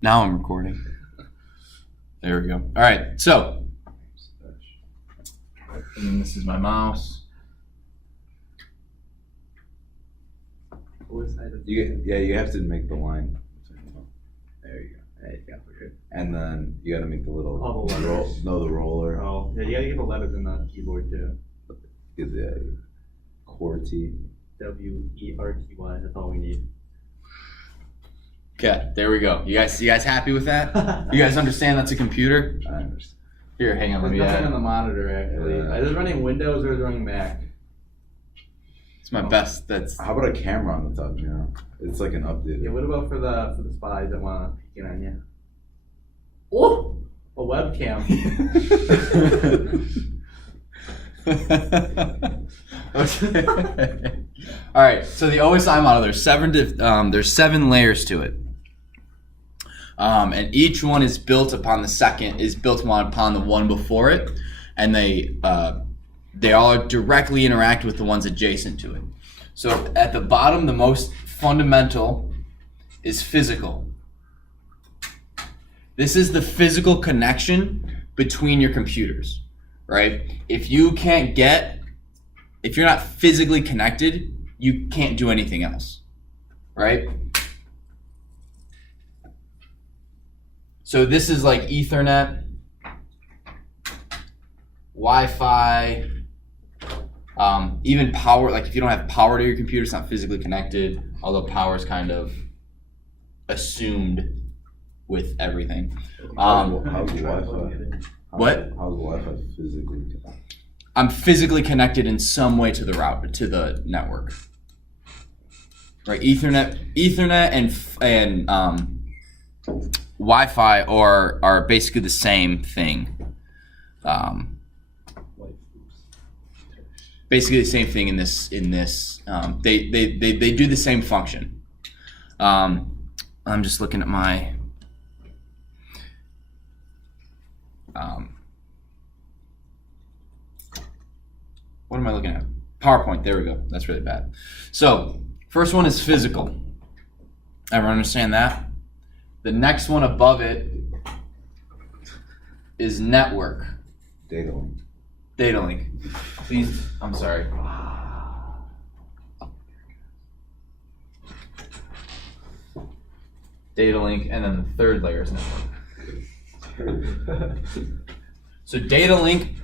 Now I'm recording. There we go. All right, so. And then this is my mouse. You have to make the line. There you go. And then you got to make the little the roller. Oh, yeah, you gotta get the letters in the keyboard too. Get the QWERTY. WERTY. That's all we need. Okay, there we go. You guys happy with that? You guys understand that's a computer? I understand. Here, hang on. Let me There's nothing add. on the monitor actually. Is it running Windows or is it running Mac? It's my best. That's. How about a camera on the top? You know, it's like an update. Yeah. What about for the spies that want to peek in on you? Oh, a webcam. Okay. All right. So the OSI model, there's seven layers to it, and each one is built upon the one before it, and they all directly interact with the ones adjacent to it. So at the bottom, the most fundamental is physical. This is the physical connection between your computers, right? If you're not physically connected, you can't do anything else, right? So this is like Ethernet, Wi-Fi, even power. Like if you don't have power to your computer, it's not physically connected, although power is kind of assumed with everything. How's the Wi-Fi? What? How's the Wi-Fi physically? I'm physically connected in some way to the network. Right, Ethernet and Wi-Fi are basically the same thing. Basically the same thing in this. They do the same function. I'm just looking at my. What am I looking at? PowerPoint. There we go. That's really bad. So, first one is physical. Everyone understand that? The next one above it is network. Data link. Data link. Please, I'm sorry. Data link, and then the third layer is network. So data link,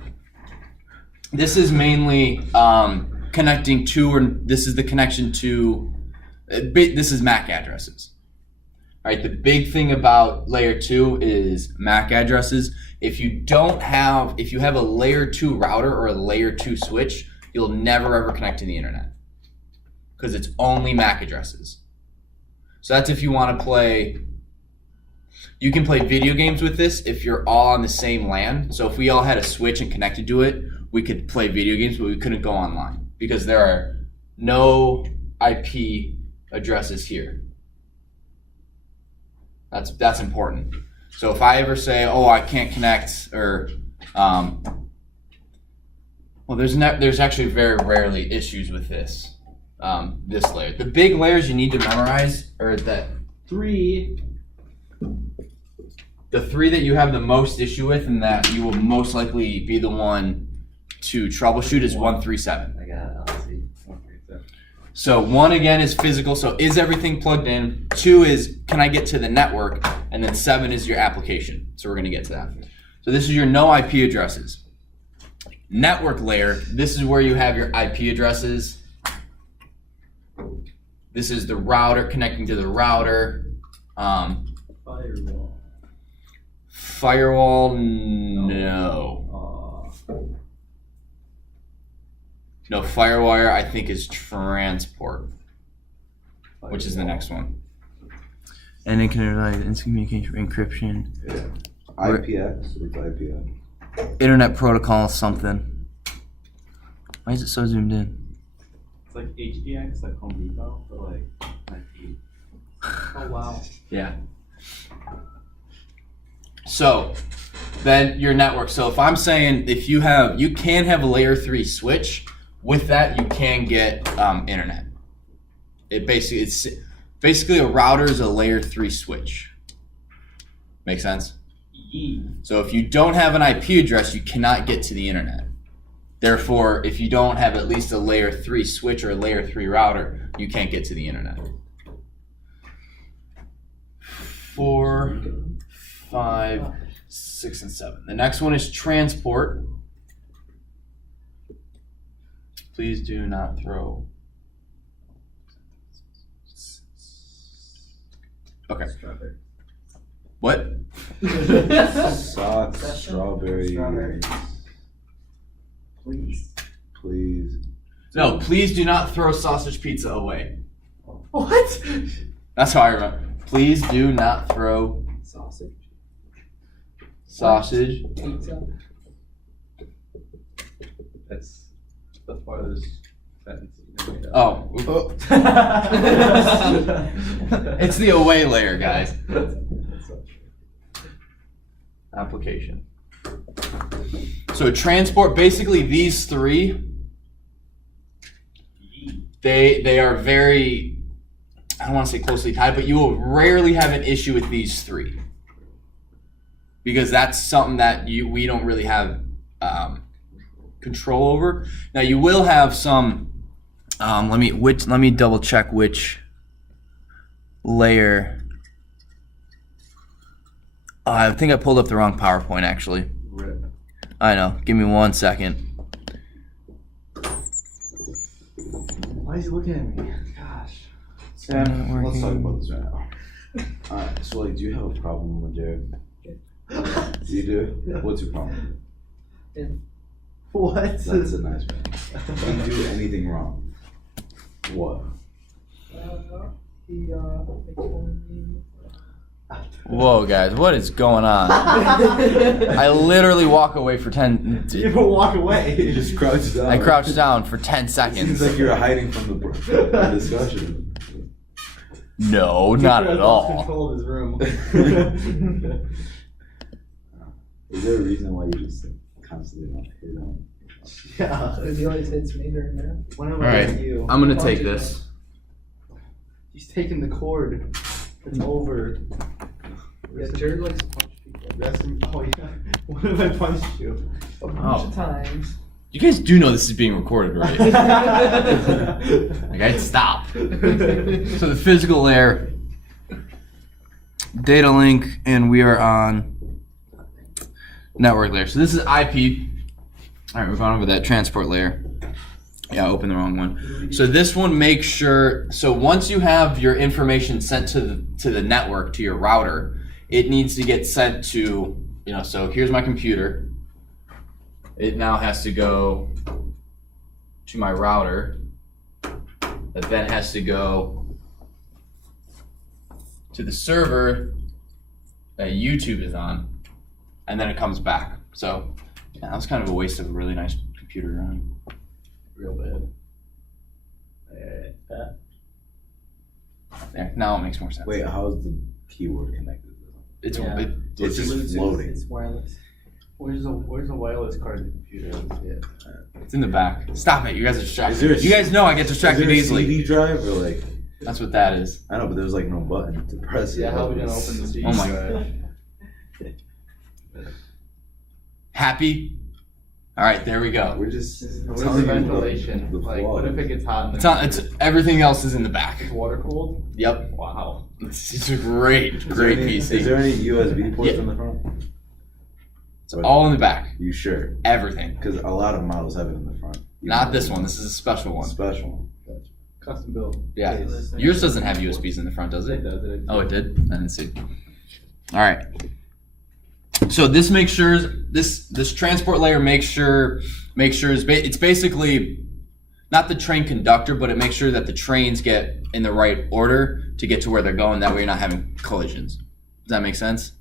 this is mainly connecting to, or this is the connection to, this is MAC addresses. All right, the big thing about layer 2 is MAC addresses. If you have a layer 2 router or a layer 2 switch, you'll never ever connect to the internet because it's only MAC addresses. So that's if you want to play. You can play video games with this if you're all on the same LAN. So if we all had a switch and connected to it, we could play video games, but we couldn't go online because there are no IP addresses here. That's important. So if I ever say, oh, I can't connect, or well, there's actually very rarely issues with this this layer. The big layers you need to memorize are the three that you have the most issue with, and that you will most likely be the one to troubleshoot is 137. I got it. I'll see. 137. So 1 again is physical. So is everything plugged in? 2 is can I get to the network? And then 7 is your application. So we're going to get to that. So this is your no IP addresses. Network layer, this is where you have your IP addresses. This is the router connecting to the router. Firewall, no. No, Firewire I think is transport, which is the next one. And it can provide instant communication for encryption. Yeah. IPX. What's IPX? Internet protocol something. Why is it so zoomed in? It's like HDX, like Home Depot, but like IP. Oh wow. Yeah. So then your network. So if I'm saying you can have a layer 3 switch. With that, you can get internet. It's basically a router is a layer 3 switch. Make sense? Yee. So if you don't have an IP address, you cannot get to the internet. Therefore, if you don't have at least a layer 3 switch or a layer 3 router, you can't get to the internet. 4, 5, 6, and 7. The next one is transport. Please do not throw. Okay. Strawberry. What? Socks, strawberries. Please. No, please do not throw sausage pizza away. What? That's how I remember. Please do not throw sausage. Pizza. That's the farthest sentence you can make up. Oh. It's the away layer, guys. Application. So transport, basically these three, they are very, I don't want to say closely tied, but you will rarely have an issue with these three. Because that's something that we don't really have control over. Now you will have some, let me double check which layer. I think I pulled up the wrong PowerPoint actually. Rip. I know. Give me 1 second. Why is he looking at me? Gosh. Sam, let's talk about this right now. So, like, do you have a problem with Jared? You do? Yeah. What's your problem? What? That's a nice man. Did he do anything wrong? What? He makes fun of me. Whoa, guys, what is going on? I literally walk away for 10. You ever walk away? You just crouched down. I crouched down for 10 It seconds. seems like you're hiding from the discussion. No, not at Lost all. control of his room. Is there a reason why you just constantly want to hit on? Yeah. Because he always hits me during that. When am All I right, with you? I'm gonna take this. He's taking the cord. It's over. Yeah, Jared likes to punch people. Rest in, oh yeah. When have I punched you? A bunch Oh. of times. You guys do know this is being recorded, right? Like, I'd stop. So the physical layer, data link, and we are on network layer. So this is IP. All right, move on over that transport layer. Yeah, I opened the wrong one. So this one makes sure, so once you have your information sent to the network, to your router, it needs to get sent to, so here's my computer. It now has to go to my router. That then has to go to the server that YouTube is on. And then it comes back. So yeah, that was kind of a waste of a really nice computer running. Real bad. There, now it makes more sense. Wait, how is the keyboard connected? It's Yeah. It's just floating. It's wireless. Where's the wireless card in the computer? Let's see it. It's in the back. Stop it! You guys are Is there distracted. a- You guys know I get distracted Is there a easily. CD drive or like? That's what that is. I know, but there's like no button to press. Yeah, it. how are we gonna open the CD Oh my drive? Happy? All right, there we go. We're just What is telling the you ventilation? the Like, what if it gets hot in the It's everything else is in the back. It's water cooled? Yep. Wow. It's a great Is there PC. Is there any USB ports Yeah. in the front? It's all in the back. You sure? Everything. Because a lot of models have it in the front. Not this one. This is a special one. Special one. Gotcha. Custom build. Yeah. Case. Yours doesn't have USBs in the front, does It it? does it. Oh, it did? I didn't see. All right. So this makes sure this transport layer makes sure it's basically not the train conductor, but it makes sure that the trains get in the right order to get to where they're going. That way you're not having collisions. Does that make sense?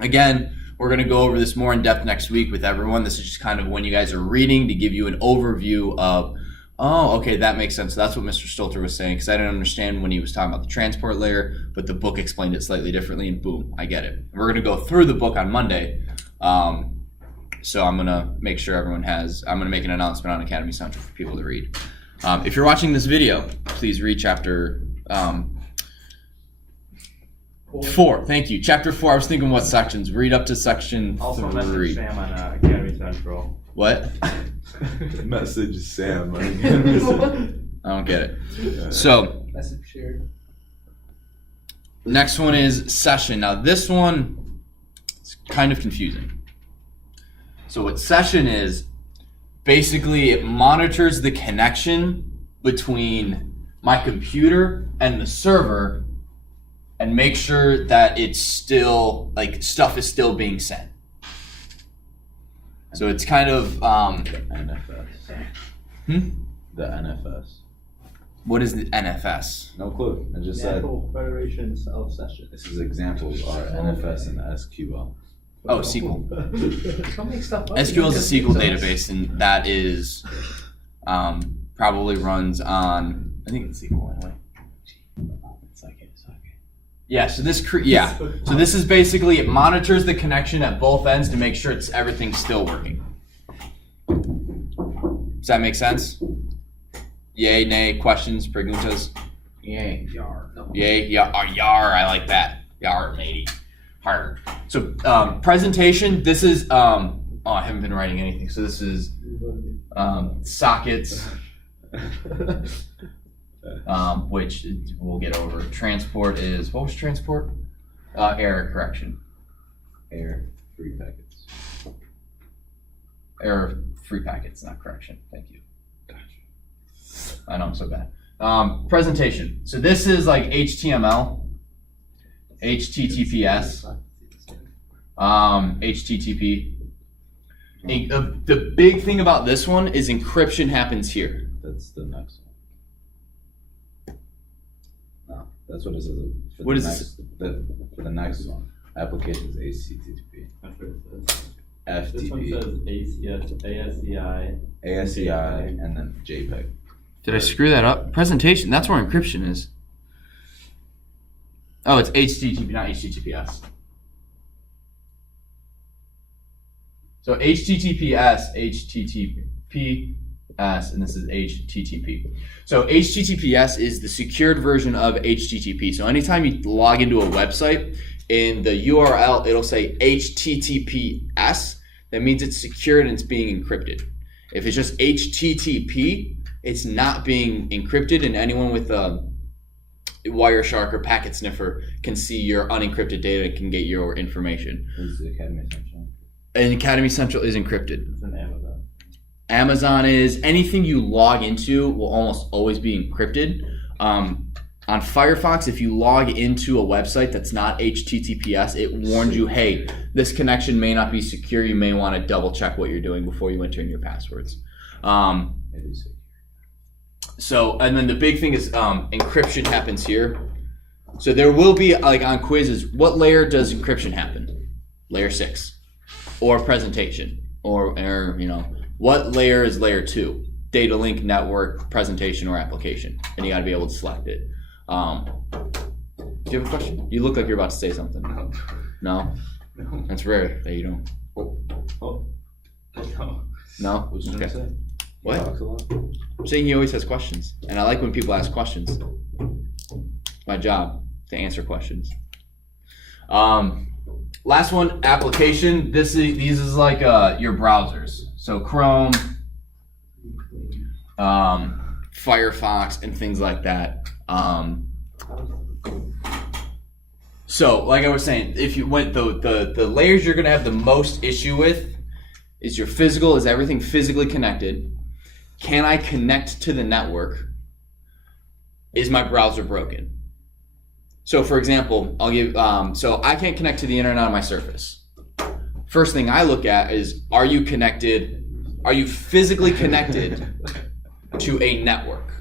Again, we're going to go over this more in depth next week with everyone. This is just kind of when you guys are reading to give you an overview of, oh, okay, that makes sense. So that's what Mr. Stolter was saying, because I didn't understand when he was talking about the transport layer, but the book explained it slightly differently, and boom, I get it. And we're going to go through the book on Monday. So I'm going to make sure I'm going to make an announcement on Academy Central for people to read. If you're watching this video, please read chapter 4. Thank you. Chapter 4. I was thinking what sections. Read up to section Also 3. message Sam on Academy Central. What? Message Sam. I don't get it. So Message shared. next one is session. Now this one is kind of confusing. So what session is, basically it monitors the connection between my computer and the server and make sure that it's still, like, stuff is still being sent. So it's kind of, NFS. Hmm? The NFS. What is the NFS? No clue. I just said National Federation of Session. this is examples are NFS and SQL. Oh, SQL. Don't make stuff up. SQL is a SQL database, and that is probably runs on, I think it's SQL anyway. It's okay. Yeah, so this so this is basically, it monitors the connection at both ends to make sure everything's still working. Does that make sense? Yay, nay, questions, preguntas? Yay. Yar. Yay, yar, I like that. Yar, matey. Hard. So presentation, this is, I haven't been writing anything, so this is sockets, which we'll get over. Transport is, what was transport? Error correction. Error free packets. Error free packets, not correction. Thank you. I know I'm so bad. Presentation. So this is like HTML, HTTPS, HTTP. The big thing about this one is encryption happens here. That's the next one. No, that's what it says. What is this? For the next one, applications HTTP, That's what it says. This one FTP, says ASCI. ASCII, and then JPEG. Did I screw that up? Presentation, that's where encryption is. Oh, it's HTTP, not HTTPS. So HTTPS, HTTPS, and this is HTTP. So HTTPS is the secured version of HTTP. So anytime you log into a website, in the URL, it'll say HTTPS. That means it's secured and it's being encrypted. If it's just HTTP, it's not being encrypted, and anyone with a Wireshark or packet sniffer can see your unencrypted data and can get your information. This is Academy Central. And Academy Central is encrypted. It's an Amazon. Amazon is, anything you log into will almost always be encrypted. On Firefox, if you log into a website that's not HTTPS, it warns you, hey, this connection may not be secure. You may want to double check what you're doing before you enter in your passwords. It is secure. So, and then the big thing is encryption happens here. So there will be, like on quizzes, what layer does encryption happen? Layer 6. Or presentation. Or you know, what layer is layer 2? Data link, network, presentation, or application. And you got to be able to select it. Do you have a question? You look like you're about to say something. No? No. That's rare that you don't. Oh. No. No? What you Okay. gonna say? What? Talks a lot. I'm saying he always has questions. And I like when people ask questions. My job, to answer questions. Last one, application. These is like your browsers. So Chrome, Firefox, and things like that. So like I was saying, if you went the layers you're gonna have the most issue with is your physical, is everything physically connected? Can I connect to the network? Is my browser broken? So for example, I'll give, so I can't connect to the internet on my Surface. First thing I look at is, are you connected, are you physically connected to a network?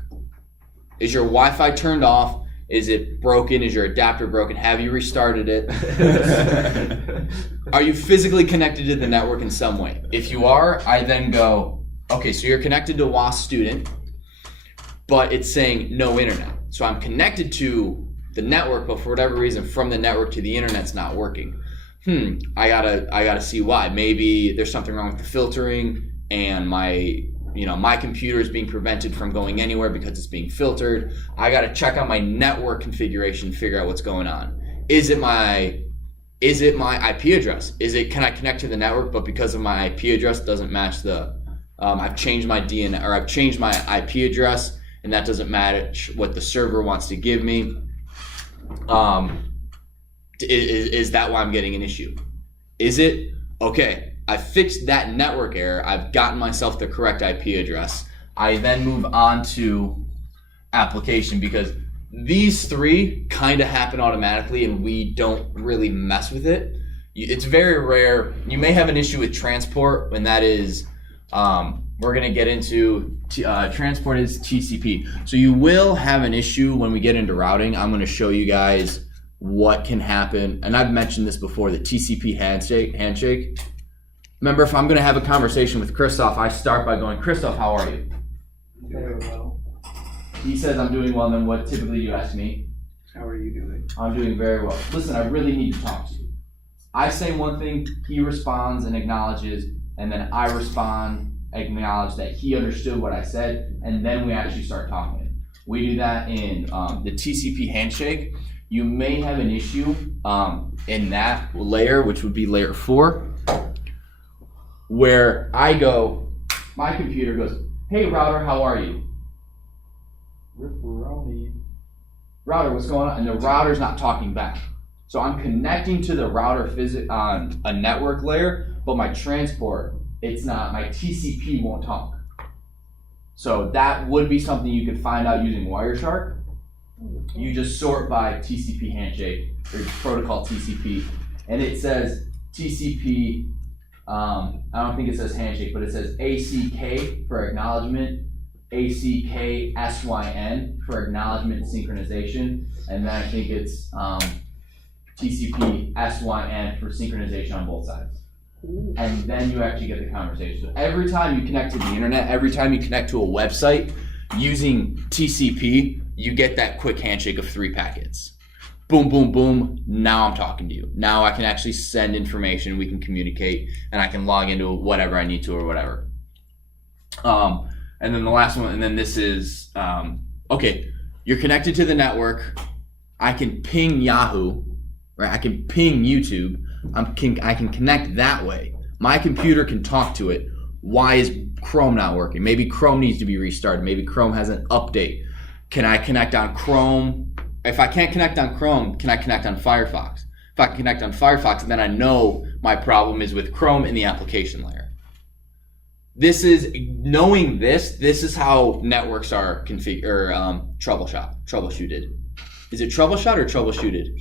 Is your Wi-Fi turned off? Is it broken? Is your adapter broken? Have you restarted it? Are you physically connected to the network in some way? If you are, I then go, okay, so you're connected to WAS student, but it's saying no internet. So I'm connected to the network, but for whatever reason, from the network to the internet's not working. I gotta see why. Maybe there's something wrong with the filtering, and my computer is being prevented from going anywhere because it's being filtered. I gotta check out my network configuration, figure out what's going on. is it my IP address? Can I connect to the network, but because of my IP address doesn't match the I've changed my DNS, or I've changed my IP address, and that doesn't match what the server wants to give me. Is that why I'm getting an issue? Is it? Okay, I fixed that network error. I've gotten myself the correct IP address. I then move on to application, because these three kind of happen automatically and we don't really mess with it. It's very rare. You may have an issue with transport, and that is, we're going to get into transport is TCP. So you will have an issue when we get into routing. I'm going to show you guys what can happen. And I've mentioned this before, the TCP handshake. Remember, if I'm going to have a conversation with Christoph, I start by going, Christoph, how are you? Very well. He says I'm doing well, and then what typically you ask me? How are you doing? I'm doing very well. Listen, I really need to talk to you. I say one thing, he responds and acknowledges, and then I respond, acknowledge that he understood what I said, and then we actually start talking. We do that in the TCP handshake. You may have an issue in that layer, which would be layer 4, where I go, my computer goes, hey router, how are you? Router, what's going on? And the router's not talking back. So I'm connecting to the router on a network layer, but my transport, it's not, my TCP won't talk. So that would be something you could find out using Wireshark. You just sort by TCP handshake, or protocol TCP, and it says TCP, I don't think it says handshake, but it says ACK for acknowledgement, ACK-SYN for acknowledgement synchronization, and then I think it's TCP-SYN for synchronization on both sides. And then you actually get the conversation. So every time you connect to the internet, every time you connect to a website using TCP, you get that quick handshake of 3 packets. Boom, boom, boom. Now I'm talking to you. Now I can actually send information, we can communicate, and I can log into whatever I need to or whatever. And then the last one, and then this is, okay, you're connected to the network. I can ping Yahoo, right? I can ping YouTube. I can connect that way. My computer can talk to it. Why is Chrome not working? Maybe Chrome needs to be restarted. Maybe Chrome has an update. Can I connect on Chrome? If I can't connect on Chrome, can I connect on Firefox? If I can connect on Firefox, then I know my problem is with Chrome in the application layer. This is, knowing this is how networks are configured, or troubleshooted. Is it troubleshot or troubleshooted?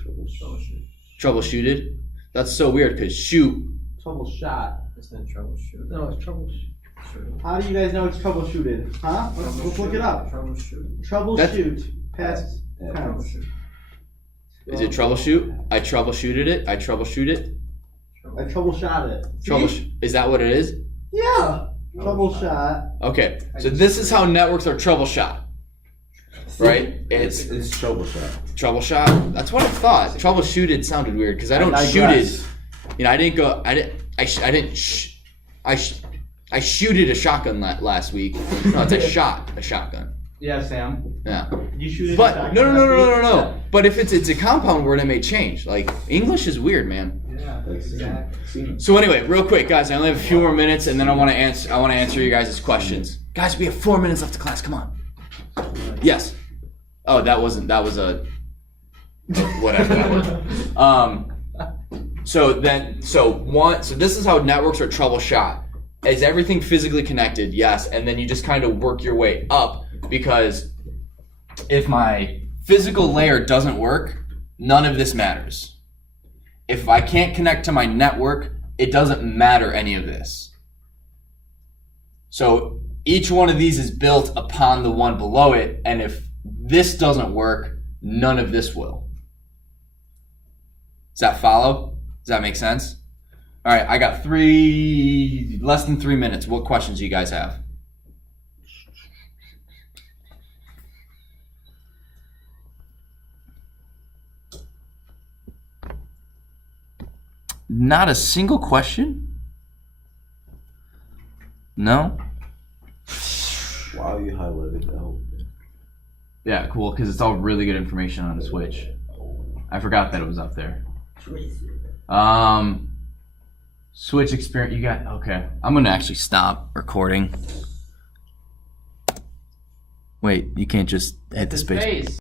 Troubleshooted? That's so weird, because shoot. Troubleshot. Isn't it troubleshoot? No, it's troubleshoot. How do you guys know it's troubleshooted? Huh? Let's look it up. Troubleshoot. Past tense. Is it troubleshoot? I troubleshooted it. I troubleshoot it. I troubleshot it. See? Is that what it is? Yeah. Troubleshot. Okay, so this is how networks are troubleshot. Right? It's troubleshot. Troubleshot? That's what I thought. Troubleshooted sounded weird because I don't shoot it. You know, I didn't go. I shooted a shotgun last week. No, it's a shotgun. Yeah, Sam. Yeah. You shoot it. But no. But if it's a compound word, it may change. Like English is weird, man. Yeah. Exactly. So anyway, real quick, guys, I only have a few more minutes, and then I want to answer you guys' questions. Guys, we have 4 minutes left of class. Come on. Yes. Oh, that was a whatever. So this is how networks are troubleshot. Is everything physically connected? Yes, and then you just kind of work your way up, because if my physical layer doesn't work, none of this matters. If I can't connect to my network, it doesn't matter any of this. So each one of these is built upon the one below it, and if this doesn't work, none of this will. Does that follow? Does that make sense? All right, I got less than 3 minutes. What questions do you guys have? Not a single question? No? Wow, you highlighted that whole thing. Yeah, cool, because it's all really good information on the Switch. I forgot that it was up there. Switch experience. You got okay. I'm gonna actually stop recording. Wait, you can't just hit the space.